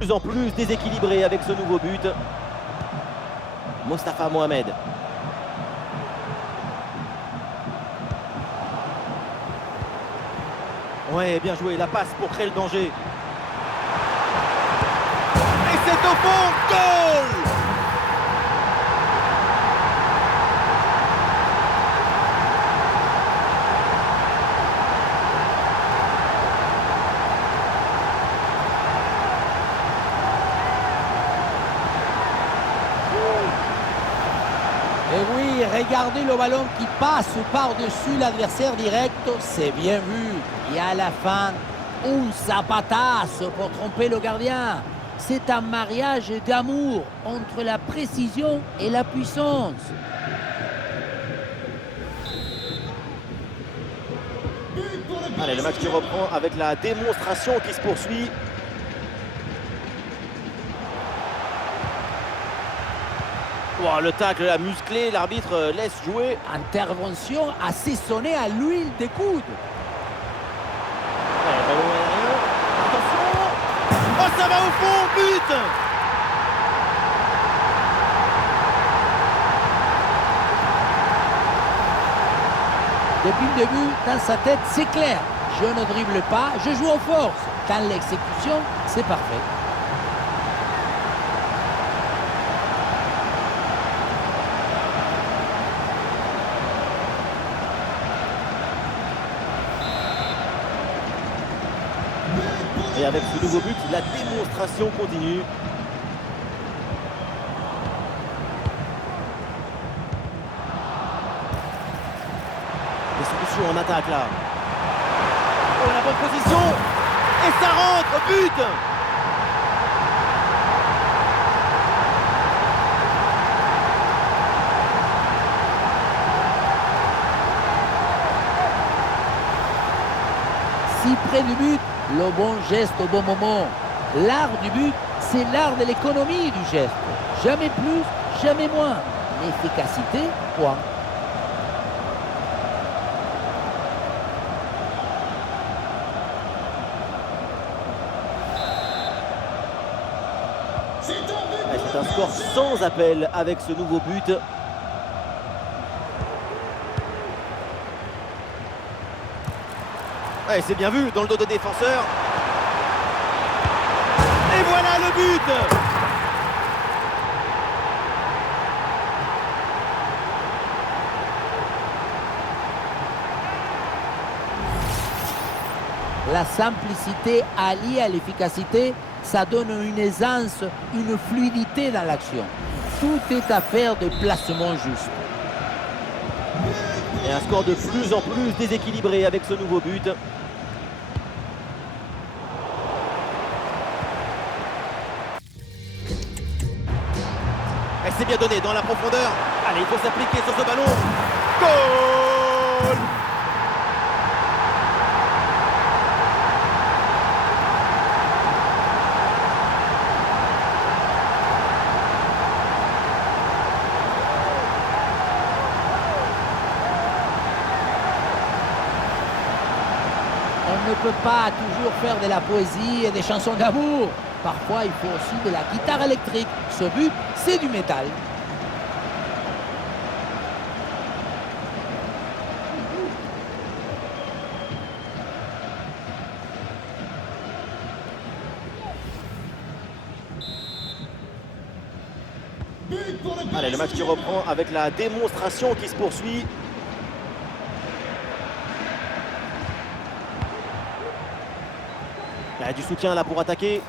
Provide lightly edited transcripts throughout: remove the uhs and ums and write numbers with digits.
Plus en plus déséquilibré avec ce nouveau but. Mostafa Mohamed. Ouais, bien joué, la passe pour créer le danger. Et c'est au fond, goal! Et oui, regardez le ballon qui passe par-dessus l'adversaire direct, c'est bien vu. Et à la fin, un zapatazo pour tromper le gardien. C'est un mariage d'amour entre la précision et la puissance. Allez, le match qui reprend avec la démonstration qui se poursuit. Wow, le tacle a musclé, l'arbitre laisse jouer. Intervention assaisonnée à l'huile des coudes. Allez, ballon aérien. Attention! Oh, ça va au fond, but! Depuis le début, dans sa tête, c'est clair. Je ne dribble pas, je joue en force. Dans l'exécution, c'est parfait. Et avec ce nouveau but, la démonstration continue. Des solutions en attaque là. Oh, la bonne position! Et ça rentre, but! Si près du but, le bon geste au bon moment. L'art du but, c'est l'art de l'économie du geste. Jamais plus, jamais moins. L'efficacité, point. C'est un score sans appel avec ce nouveau but. Ouais, c'est bien vu dans le dos de défenseur. Et voilà le but! La simplicité alliée à l'efficacité, ça donne une aisance, une fluidité dans l'action. Tout est affaire de placement juste. Et un score de plus en plus déséquilibré avec ce nouveau but. Et c'est bien donné dans la profondeur. Allez, il faut s'appliquer sur ce ballon. Goal! On ne peut pas toujours faire de la poésie et des chansons d'amour. Parfois, il faut aussi de la guitare électrique. Ce but, c'est du métal. Allez, le match qui reprend avec la démonstration qui se poursuit. Il y a du soutien là pour attaquer.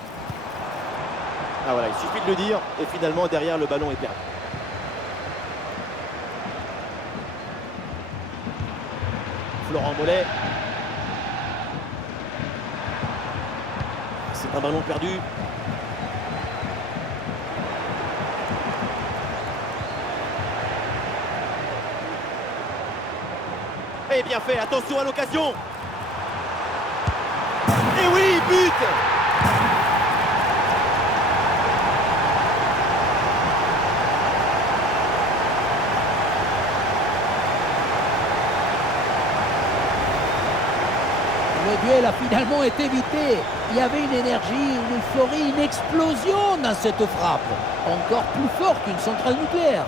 Ah voilà, il suffit de le dire. Et finalement, derrière, le ballon est perdu. Florent Mollet. C'est un ballon perdu. Et bien fait, attention à l'occasion. Et oui, but! Le duel a finalement été évité. Il y avait une énergie, une euphorie, une explosion dans cette frappe. Encore plus forte qu'une centrale nucléaire.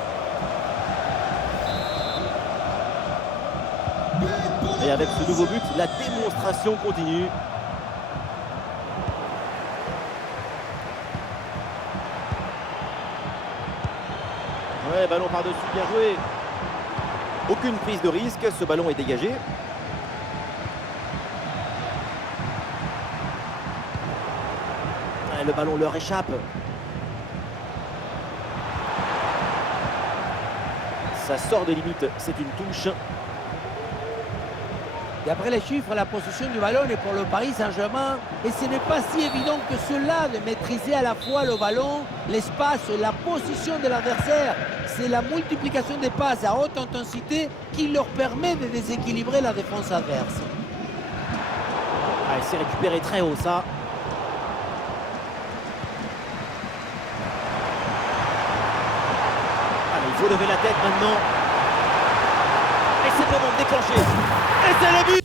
Et avec ce nouveau but, la démonstration continue. Ouais, ballon par-dessus, bien joué. Aucune prise de risque, ce ballon est dégagé. Ouais, le ballon leur échappe. Ça sort des limites, c'est une touche. D'après les chiffres, la possession du ballon est pour le Paris Saint-Germain. Et ce n'est pas si évident que cela de maîtriser à la fois le ballon, l'espace, la position de l'adversaire. C'est la multiplication des passes à haute intensité qui leur permet de déséquilibrer la défense adverse. Ah, il s'est récupéré très haut, ça. Allez, il faut lever la tête maintenant. Et c'est le moment de déclencher. Et c'est le but!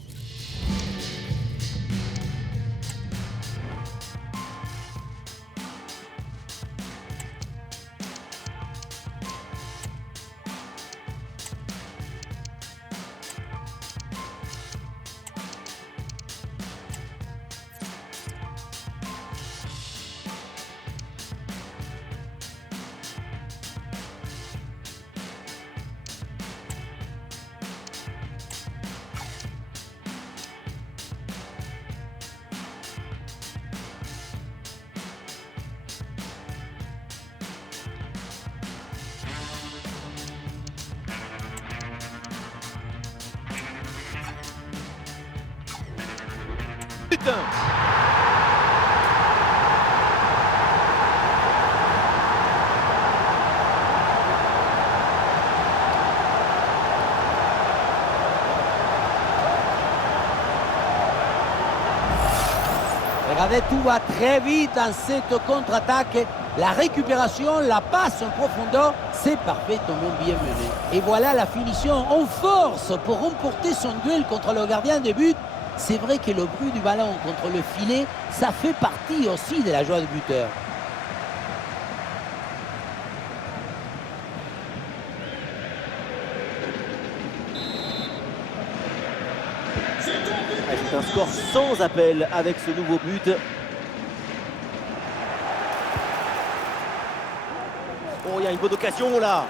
Putain! Regardez, tout va très vite dans cette contre-attaque. La récupération, la passe en profondeur, c'est parfaitement bien mené. Et voilà la finition en force pour remporter son duel contre le gardien de but. C'est vrai que le bruit du ballon contre le filet, ça fait partie aussi de la joie du buteur. C'est un score sans appel avec ce nouveau but. Oh, il y a une bonne occasion là.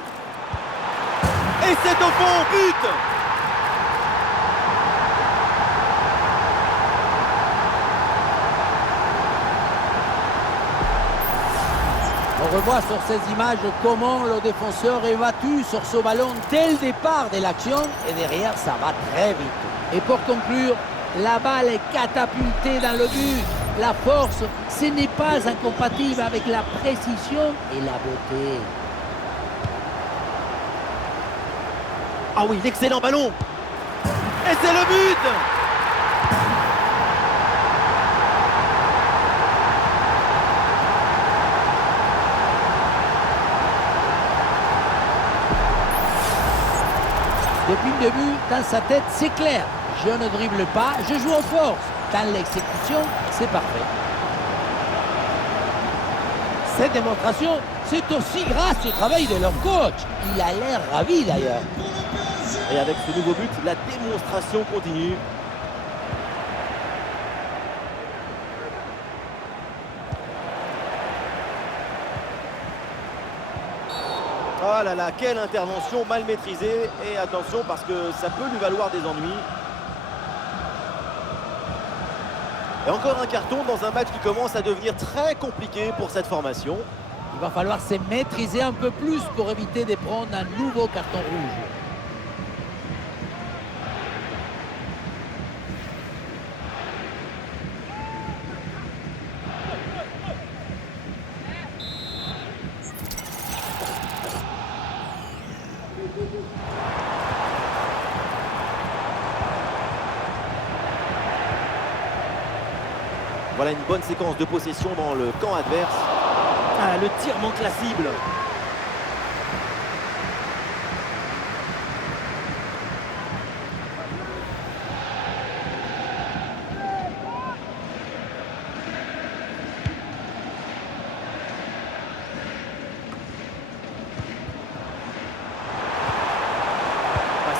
Et c'est au fond, but! On revoit sur ces images comment le défenseur est battu sur ce ballon dès le départ de l'action et derrière ça va très vite. Et pour conclure, la balle est catapultée dans le but. La force, ce n'est pas incompatible avec la précision et la beauté. Ah oui, l'excellent ballon! Et c'est le but! Depuis le début, dans sa tête, c'est clair. Je ne dribble pas, je joue en force. Dans l'exécution, c'est parfait. Cette démonstration, c'est aussi grâce au travail de leur coach. Il a l'air ravi d'ailleurs. Et avec ce nouveau but, la démonstration continue. Oh là là, quelle intervention mal maîtrisée. Et attention parce que ça peut lui valoir des ennuis. Et encore un carton dans un match qui commence à devenir très compliqué pour cette formation. Il va falloir se maîtriser un peu plus pour éviter de prendre un nouveau carton rouge. Voilà une bonne séquence de possession dans le camp adverse. Ah, le tir manque la cible.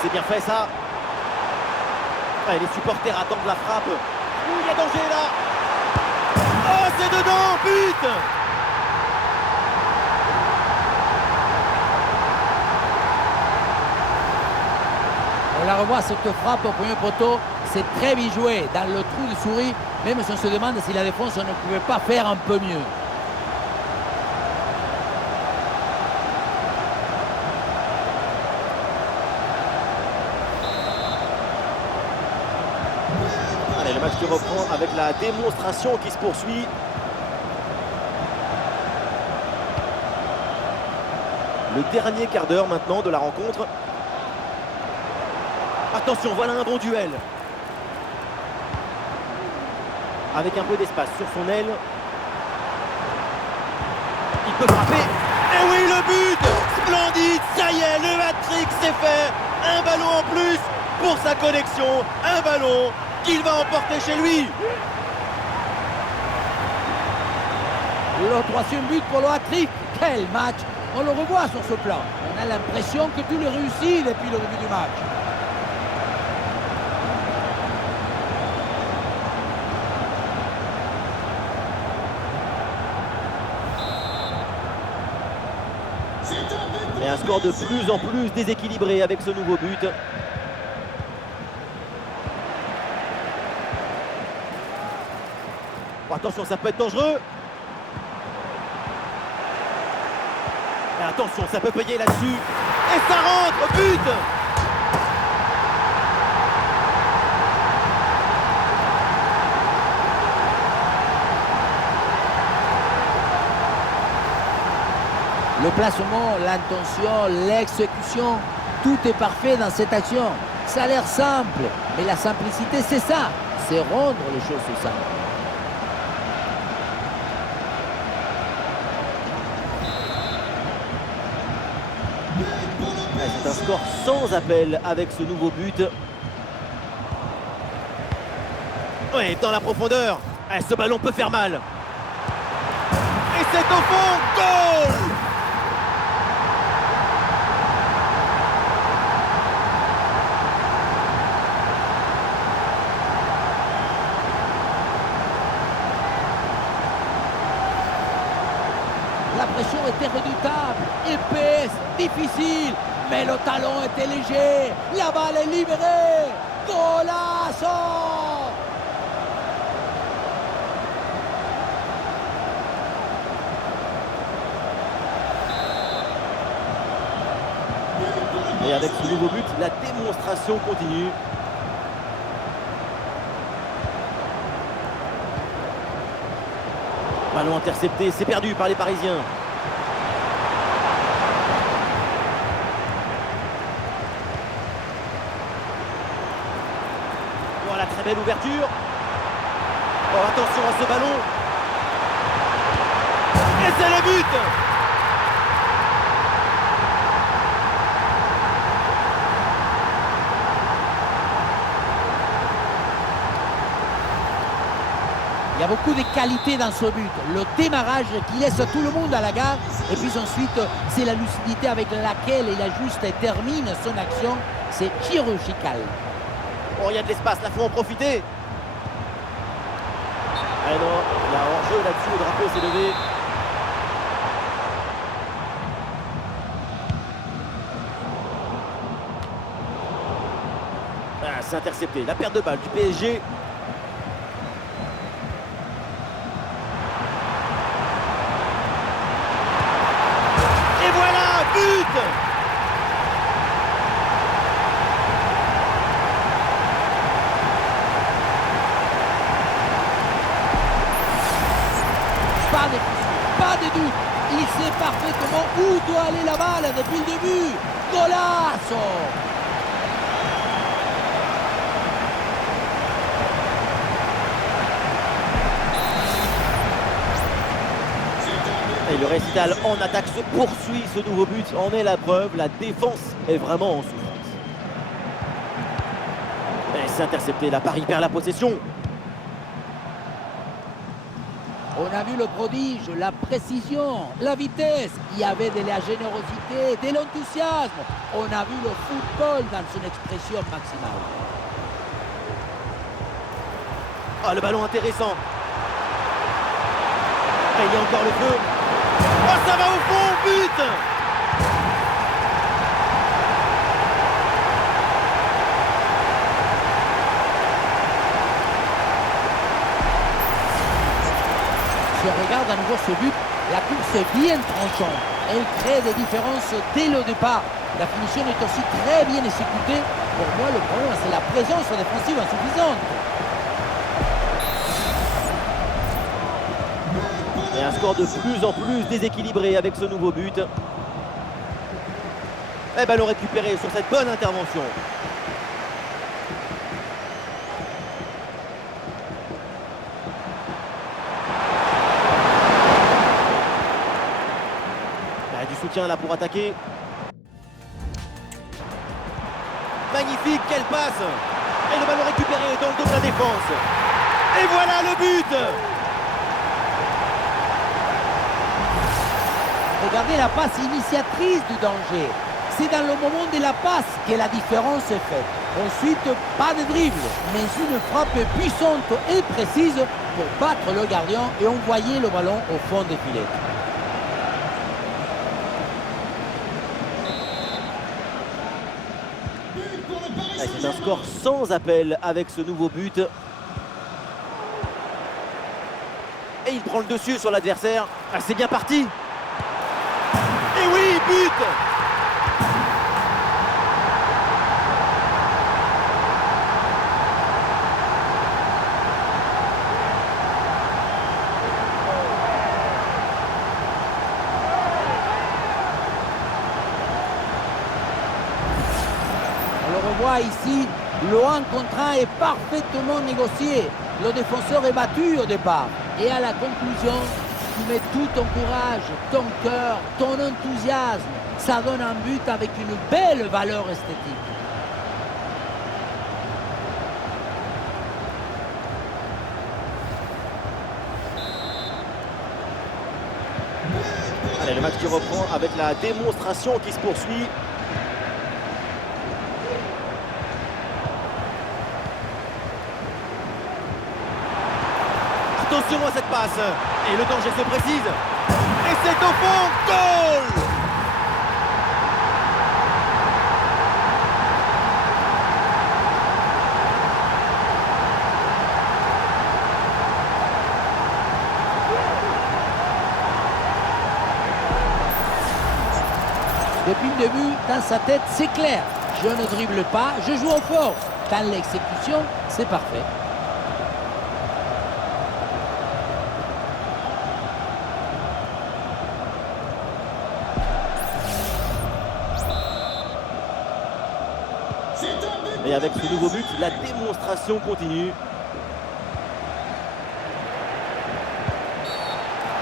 c'est bien fait ça. Allez, les supporters attendent la frappe. Ouh, il y a danger là. Oh, c'est dedans, but! On la revoit, cette frappe au premier poteau, c'est très bien joué dans le trou de souris, même si on se demande si la défense ne pouvait pas faire un peu mieux. Allez, le match qui reprend avec la démonstration qui se poursuit. Le dernier quart d'heure maintenant de la rencontre. Attention, voilà un bon duel. Avec un peu d'espace sur son aile. Il peut frapper. Et oui, le but! Splendide, ça y est, le hat-trick c'est fait. Un ballon en plus pour sa connexion. Un ballon qu'il va emporter chez lui. Le troisième but pour le hat-trick. Quel match! On le revoit sur ce plan. On a l'impression que tout est réussi depuis le début du match. Et un score de plus en plus déséquilibré avec ce nouveau but. Oh, attention, ça peut être dangereux. Et attention, ça peut payer là-dessus. Et ça rentre, but! Le placement, l'intention, l'exécution, tout est parfait dans cette action. Ça a l'air simple, mais la simplicité, c'est ça. C'est rendre les choses simples. C'est un score sans appel avec ce nouveau but. Ouais, dans la profondeur. Ce ballon peut faire mal. Et c'est au fond, goal! La pression était redoutable, épaisse, difficile, mais le talon était léger. La balle est libérée. Golazo! Et avec ce nouveau but, la démonstration continue. Ballon intercepté, c'est perdu par les Parisiens. Voilà, très belle ouverture. Oh, attention à ce ballon. Et c'est le but! Il y a beaucoup de qualité dans ce but. Le démarrage qui laisse tout le monde à la gare. Et puis ensuite, c'est la lucidité avec laquelle il ajuste et termine son action. C'est chirurgical. Oh, il y a de l'espace, là, faut en profiter. Ah non, il y a hors-jeu là-dessus, le drapeau s'est levé. Ah, c'est intercepté, la perte de balle du PSG. Et voilà, but! Pas de doute. Il sait parfaitement où doit aller la balle depuis le début. Golazo! Et le récital en attaque se poursuit, ce nouveau but en est la preuve. La défense est vraiment en souffrance. Et c'est intercepté, la Paris perd la possession. On a vu le prodige, la précision, la vitesse. Il y avait de la générosité, de l'enthousiasme. On a vu le football dans son expression maximale. Ah, le ballon intéressant. Et il y a encore le feu. Oh, ça va au fond, but! Si on regarde à nouveau ce but, la course est bien tranchante. Elle crée des différences dès le départ. La finition est aussi très bien exécutée. Pour moi, le problème, c'est la présence défensive insuffisante. Et un score de plus en plus déséquilibré avec ce nouveau but. Et ballon récupéré sur cette bonne intervention. Du soutien là pour attaquer. Magnifique, quelle passe! Et le ballon récupéré dans le dos de la défense. Et voilà le but! Regardez la passe initiatrice du danger. C'est dans le moment de la passe que la différence est faite. Ensuite, pas de dribble, mais une frappe puissante et précise pour battre le gardien et envoyer le ballon au fond des filets. C'est un score sans appel avec ce nouveau but. Et il prend le dessus sur l'adversaire. Ah, c'est bien parti. Et oui, but! On le revoit ici, le 1 contre 1 est parfaitement négocié. Le défenseur est battu au départ. Et à la conclusion, tu mets tout ton courage, ton cœur, ton enthousiasme. Ça donne un but avec une belle valeur esthétique. Allez, le match qui reprend avec la démonstration qui se poursuit. Attention à cette passe. Et le danger se précise. Et c'est au fond. Goal! Depuis le début, dans sa tête, c'est clair. Je ne dribble pas, je joue en force. Dans l'exécution, c'est parfait. Et avec ce nouveau but, la démonstration continue.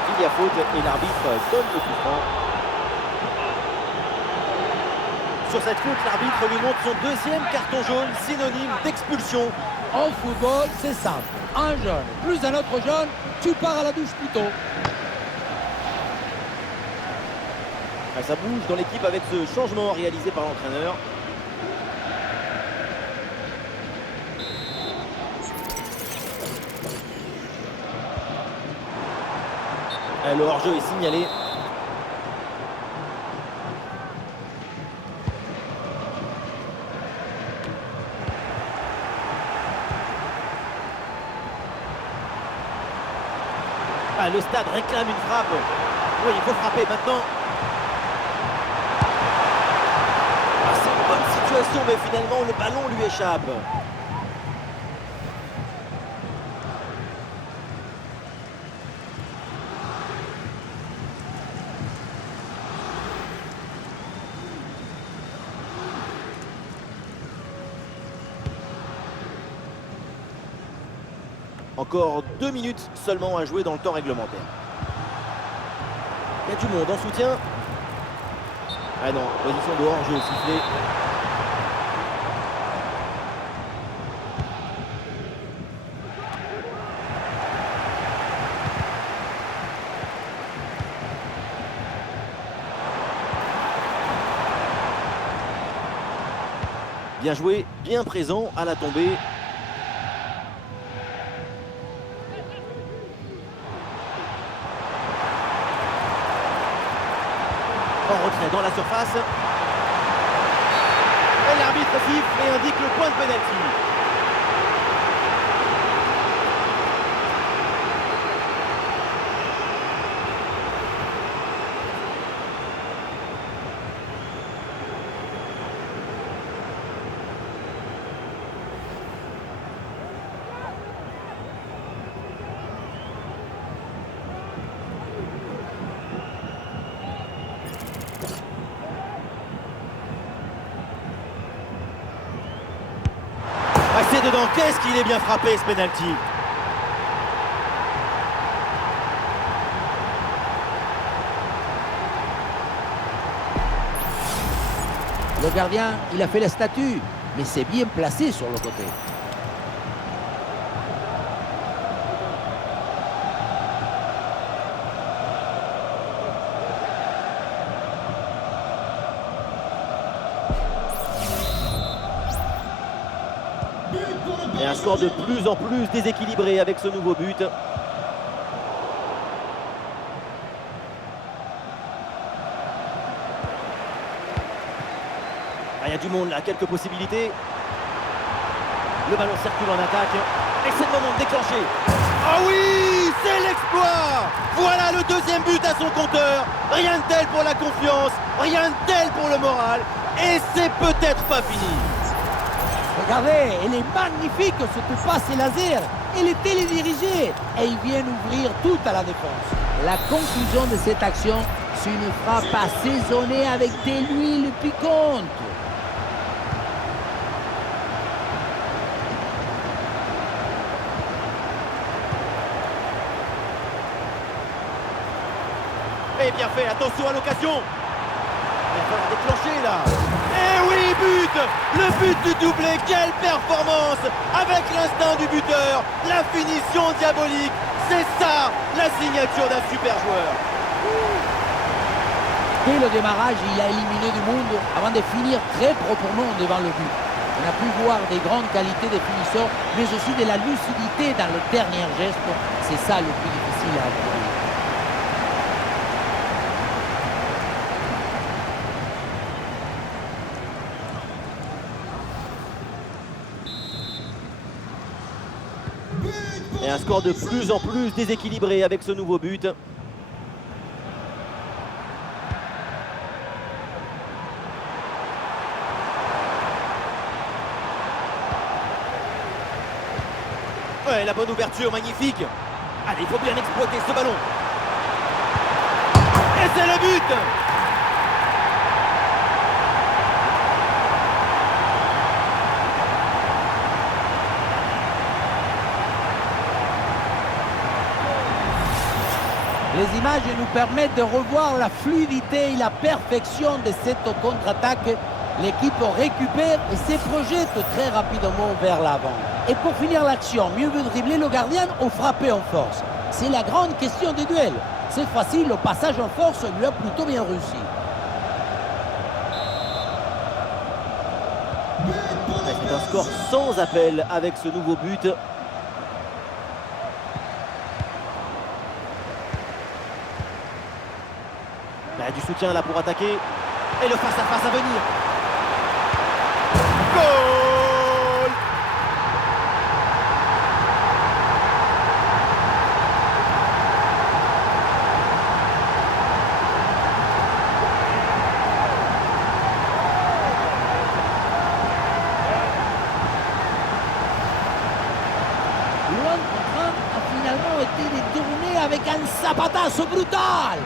Il y a faute et l'arbitre donne le coup franc. Sur cette faute, l'arbitre lui montre son deuxième carton jaune, synonyme d'expulsion. En football, c'est simple. Un jaune plus un autre jaune, tu pars à la douche plus tôt. Ça bouge dans l'équipe avec ce changement réalisé par l'entraîneur. Le hors-jeu est signalé. Le stade réclame une frappe. Oui, il faut frapper maintenant. C'est une bonne situation, mais finalement le ballon lui échappe. Encore 2 minutes seulement à jouer dans le temps réglementaire. Il y a du monde en soutien. Ah non, position de hors-jeu sifflé. Bien joué, bien présent à la tombée. En retrait dans la surface. Et l'arbitre siffle et indique le point de pénalty. Ah, c'est dedans, qu'est-ce qu'il est bien frappé ce penalty. Le gardien, il a fait la statue, mais c'est bien placé sur le côté. Et un score de plus en plus déséquilibré avec ce nouveau but. Il y a du monde là, quelques possibilités. Le ballon circule en attaque. Et c'est le moment de déclencher. Ah oui, c'est l'exploit. Voilà le deuxième but à son compteur. Rien de tel pour la confiance, rien de tel pour le moral. Et c'est peut-être pas fini. Regardez, elle est magnifique cette passe laser. Elle est télédirigée et il vient ouvrir tout à la défense. La conclusion de cette action, c'est une frappe assaisonnée avec de l'huile piquante. Et bien fait, attention à l'occasion. Il va falloir déclencher là. Et oui, but. Le but du doublé, quelle performance. Avec l'instinct du buteur, la finition diabolique. C'est ça, la signature d'un super joueur. Dès le démarrage, il a éliminé du monde avant de finir très proprement devant le but. On a pu voir des grandes qualités des finisseurs, mais aussi de la lucidité dans le dernier geste. C'est ça le plus difficile à obtenir. Et un score de plus en plus déséquilibré avec ce nouveau but. Ouais, la bonne ouverture, magnifique. Allez, il faut bien exploiter ce ballon. Et c'est le but. Les images nous permettent de revoir la fluidité et la perfection de cette contre-attaque. L'équipe récupère et se projette très rapidement vers l'avant. Et pour finir l'action, mieux vaut dribbler le gardien ou frapper en force? C'est la grande question des duels. Cette fois-ci, le passage en force lui a plutôt bien réussi. C'est un score sans appel avec ce nouveau but. Il y a du soutien là pour attaquer. Et le face-à-face à venir. Goal! Le contre a finalement été détourné avec un zapatazo brutal.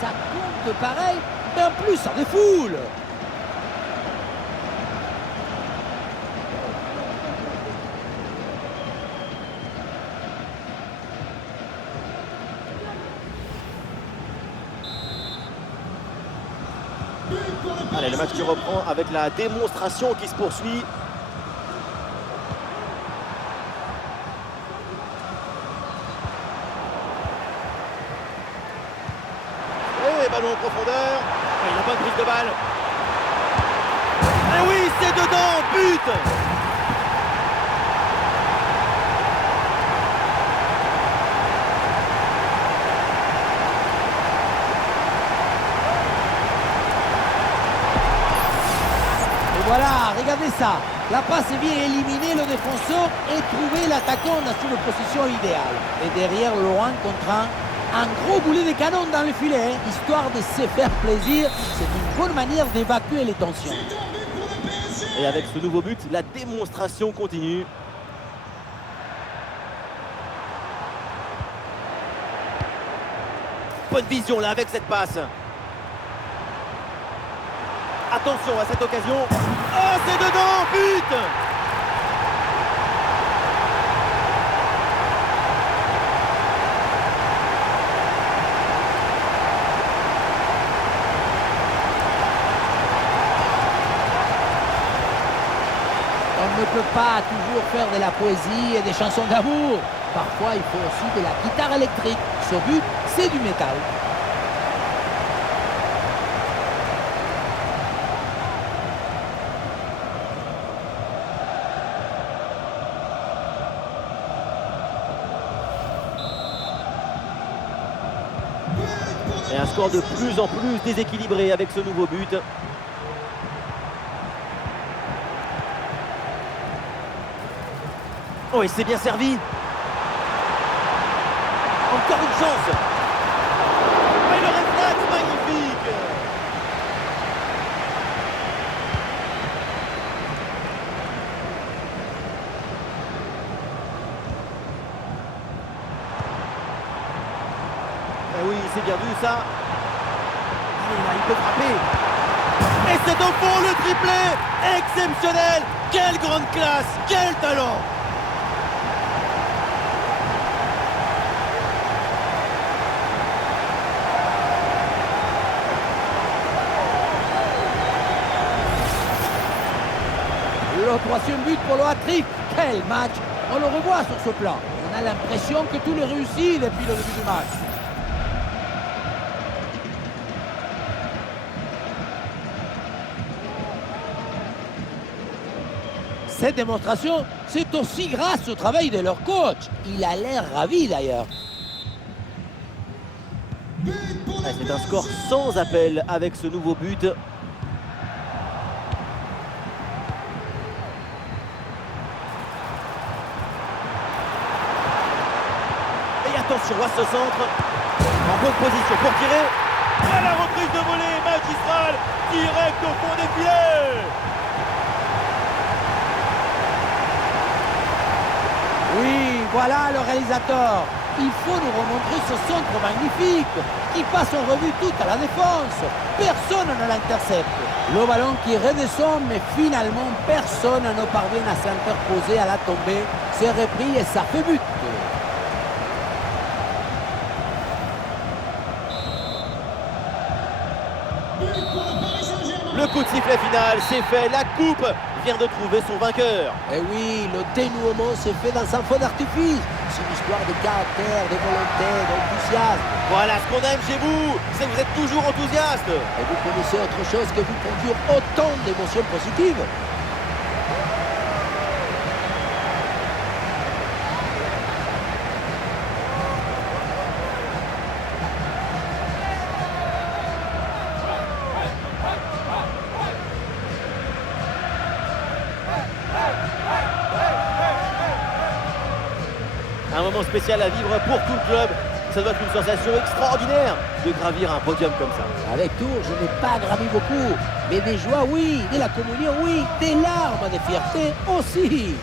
Ça compte pareil, mais en plus ça défoule. Allez, le match qui reprend avec la démonstration qui se poursuit. Et ballon en profondeur. Et la bonne prise de balle. Et oui, c'est dedans, but! Voilà, regardez ça. La passe vient éliminer le défenseur et trouver l'attaquant dans une position idéale. Et derrière, loin contre un gros boulet de canon dans le filet, histoire de se faire plaisir. C'est une bonne manière d'évacuer les tensions. Et avec ce nouveau but, la démonstration continue. Bonne vision là avec cette passe. Attention à cette occasion. Oh, c'est dedans, but! On ne peut pas toujours faire de la poésie et des chansons d'amour. Parfois, il faut aussi de la guitare électrique. Ce but, c'est du métal. Et un score de plus en plus déséquilibré avec ce nouveau but. Oh, et c'est bien servi. Encore une chance. Et le réflexe magnifique. Ah oui, c'est bien vu ça. Allez, là, il peut frapper. Et c'est au fond le triplé. Exceptionnel. Quelle grande classe. Quel talent. Le troisième but pour le hat-trick. Quel match! On le revoit sur ce plan. On a l'impression que tout est réussi depuis le début du match. Cette démonstration, c'est aussi grâce au travail de leur coach. Il a l'air ravi d'ailleurs. Ah, c'est un score sans appel avec ce nouveau but. Attention à ce centre, en bonne position pour tirer. À la reprise de volée magistrale, direct au fond des filets. Oui, voilà le réalisateur. Il faut nous remontrer ce centre magnifique qui passe en revue toute à la défense. Personne ne l'intercepte. Le ballon qui redescend, mais finalement personne ne parvient à s'interposer à la tombée. C'est repris et ça fait but. Le coup de sifflet final, c'est fait. La coupe vient de trouver son vainqueur. Et oui, le dénouement s'est fait dans un feu d'artifice. C'est une histoire de caractère, de volonté, d'enthousiasme. Voilà ce qu'on aime chez vous, c'est que vous êtes toujours enthousiaste. Et vous connaissez autre chose que vous procure autant d'émotions positives. Un moment spécial à vivre pour tout le club. Ça doit être une sensation extraordinaire de gravir un podium comme ça. Avec Tours, je n'ai pas gravi beaucoup. Mais des joies, oui. De la communion, oui. Des larmes de fierté aussi.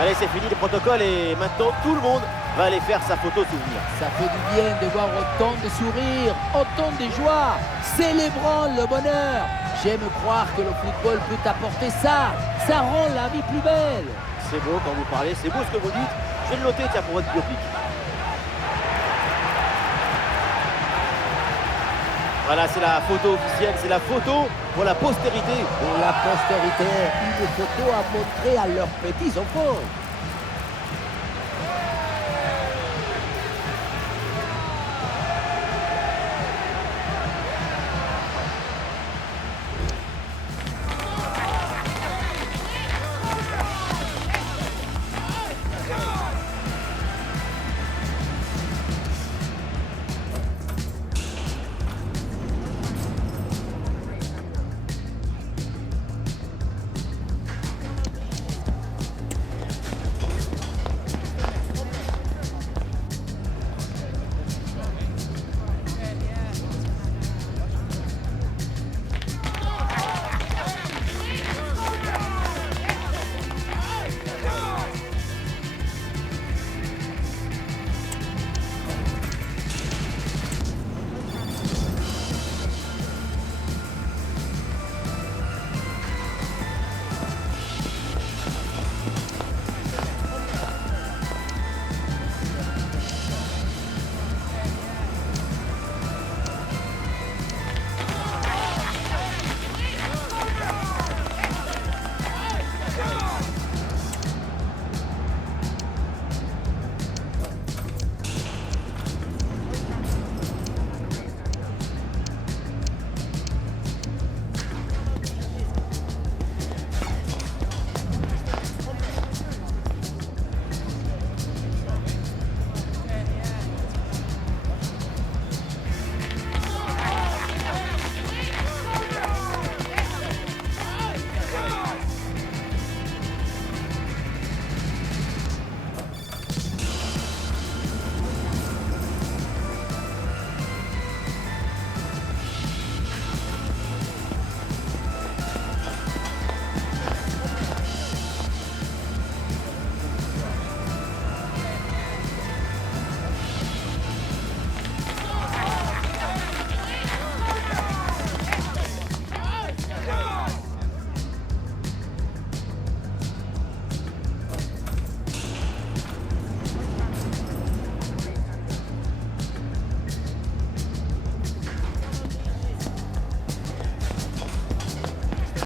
Allez, c'est fini le protocole et maintenant tout le monde va aller faire sa photo souvenir. Ça fait du bien de voir autant de sourires, autant de joie, célébrant le bonheur. J'aime croire que le football peut apporter ça. Ça rend la vie plus belle. C'est beau quand vous parlez, c'est beau ce que vous dites. Je vais le noter, tiens, pour votre biopic. Voilà, c'est la photo officielle, c'est la photo pour la postérité. Pour la postérité, une photo à montrer à leurs petits-enfants.